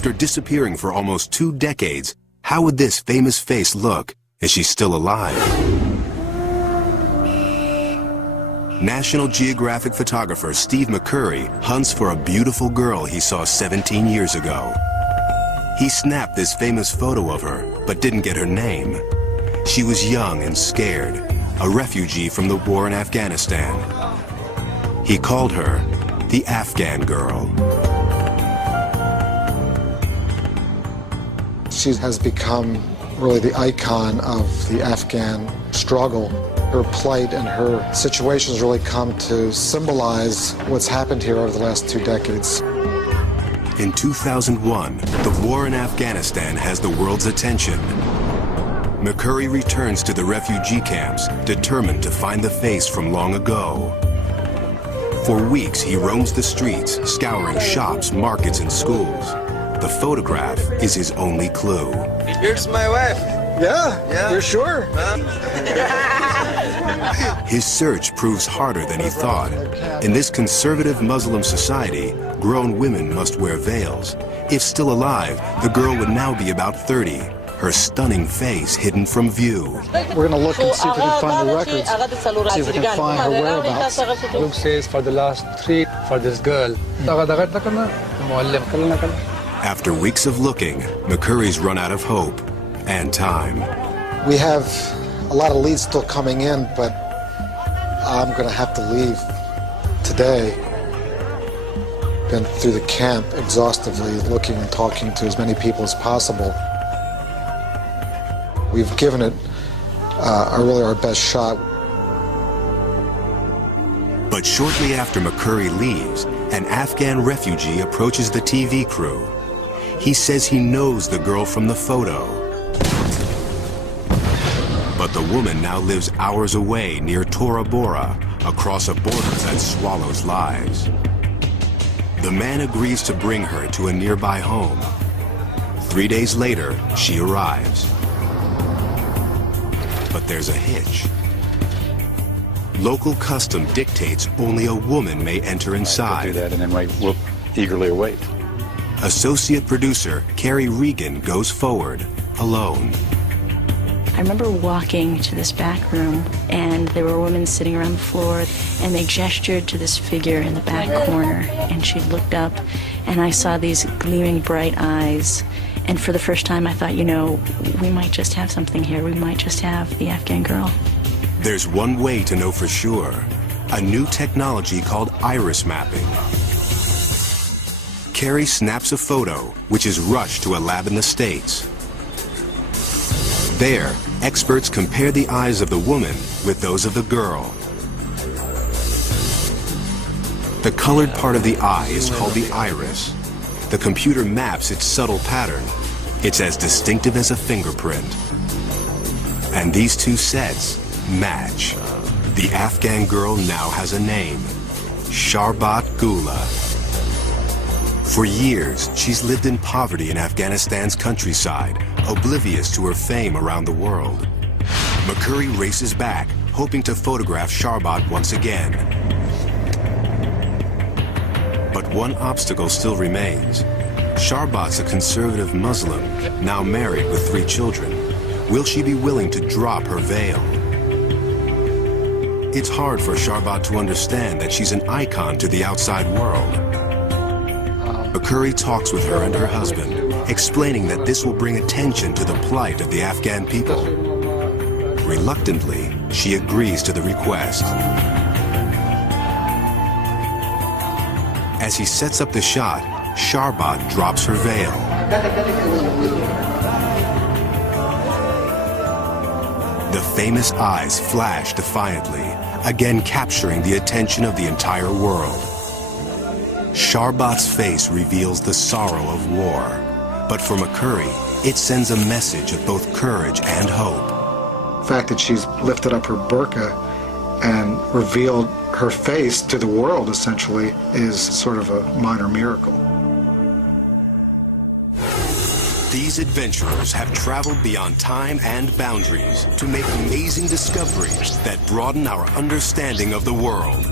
After disappearing for almost 2 decades, how would this famous face look? Is she still alive? National Geographic photographer Steve McCurry hunts for a beautiful girl he saw 17 years ago. He snapped this famous photo of her, but didn't get her name. She was young and scared, a refugee from the war in Afghanistan. He called her the Afghan Girl. She has become really the icon of the Afghan struggle. Her plight and her situations really come to symbolize what's happened here over the last 2 decades. In 2001, the war in Afghanistan has the world's attention. McCurry returns to the refugee camps, determined to find the face from long ago. For weeks, he roams the streets, scouring shops, markets, and schools. The photograph is his only clue. Here's my wife. Yeah, you're sure? His search proves harder than he thought. In this conservative Muslim society, grown women must wear veils. If still alive, the girl would now be about 30, her stunning face hidden from view. We're going to look and see if we can find the records, see if we can find her whereabouts. Luke says for the last 3 for this girl. After weeks of looking, McCurry's run out of hope and time. We have a lot of leads still coming in, but I'm going to have to leave today. Been through the camp exhaustively, looking and talking to as many people as possible. We've given it really our best shot. But shortly after McCurry leaves, an Afghan refugee approaches the TV crew. He says he knows the girl from the photo. But the woman now lives hours away near Tora Bora, across a border that swallows lives. The man agrees to bring her to a nearby home. 3 days later, she arrives. But there's a hitch. Local custom dictates only a woman may enter inside. Do that and then we'll eagerly await. Associate producer Carrie Regan goes forward, alone. I remember walking to this back room, and there were women sitting around the floor, and they gestured to this figure in the back corner, and she looked up, and I saw these gleaming bright eyes. And for the first time, I thought, you know, we might just have something here. We might just have the Afghan girl. There's one way to know for sure. A new technology called iris mapping. Carrie snaps a photo, which is rushed to a lab in the States. There, experts compare the eyes of the woman with those of the girl. The colored part of the eye is called the iris. The computer maps its subtle pattern. It's as distinctive as a fingerprint. And these two sets match. The Afghan girl now has a name, Sharbat Gula. For years, she's lived in poverty in Afghanistan's countryside, oblivious to her fame around the world. McCurry races back, hoping to photograph Sharbat once again. But one obstacle still remains. Sharbat's a conservative Muslim, now married with 3 children. Will she be willing to drop her veil? It's hard for Sharbat to understand that she's an icon to the outside world. McCurry talks with her and her husband, explaining that this will bring attention to the plight of the Afghan people. Reluctantly, she agrees to the request. As he sets up the shot, Sharbat drops her veil. The famous eyes flash defiantly, again capturing the attention of the entire world. Sharbat's face reveals the sorrow of war, but for McCurry, it sends a message of both courage and hope. The fact that she's lifted up her burqa and revealed her face to the world, essentially, is sort of a minor miracle. These adventurers have traveled beyond time and boundaries to make amazing discoveries that broaden our understanding of the world.